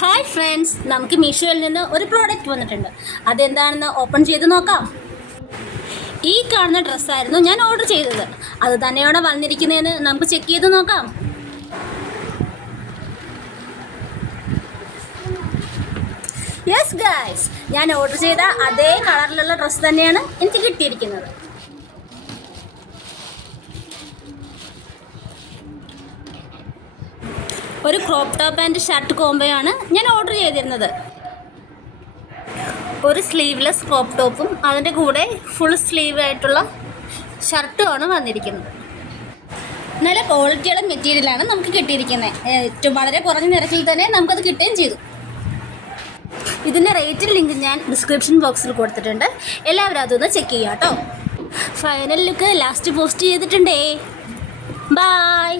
Hi friends, നമുക്ക് മീഷോയിൽ നിന്ന് ഒരു പ്രോഡക്റ്റ് വന്നിട്ടുണ്ട്. അതെന്താണെന്ന് ഓപ്പൺ ചെയ്ത് നോക്കാം. ഈ കാണുന്ന ഡ്രസ്സായിരുന്നു ഞാൻ ഓർഡർ ചെയ്തത്. അത് തന്നെയാണ് വന്നിരിക്കുന്നതെന്ന് നമുക്ക് ചെക്ക് ചെയ്ത് നോക്കാം. യെസ് ഗൈസ്, ഞാൻ ഓർഡർ ചെയ്ത അതേ കളറിലുള്ള ഡ്രസ്സ് തന്നെയാണ് എനിക്ക് കിട്ടിയിരിക്കുന്നത്. ഒരു ക്രോപ്പ് ടോപ്പ് ആൻഡ് ഷർട്ട് കോംബോയാണ് ഞാൻ ഓർഡർ ചെയ്തിരുന്നത്. ഒരു സ്ലീവ്ലെസ് ക്രോപ്പ് ടോപ്പും അതിൻ്റെ കൂടെ ഫുൾ സ്ലീവ് ആയിട്ടുള്ള ഷർട്ടുമാണ് വന്നിരിക്കുന്നത്. നല്ല ക്വാളിറ്റിയുള്ള മെറ്റീരിയലാണ് നമുക്ക് കിട്ടിയിരിക്കുന്നത്. ഏറ്റവും വളരെ കുറഞ്ഞ നിരക്കിൽ തന്നെ നമുക്കത് കിട്ടുകയും ചെയ്തു. ഇതിൻ്റെ റേറ്റിൽ ലിങ്ക് ഞാൻ ഡിസ്ക്രിപ്ഷൻ ബോക്സിൽ കൊടുത്തിട്ടുണ്ട്. എല്ലാവരും അതൊന്ന് ചെക്ക് ചെയ്യാം കേട്ടോ. ഫൈനൽ ലുക്ക് ലാസ്റ്റ് പോസ്റ്റ് ചെയ്തിട്ടുണ്ടേ. ബൈ.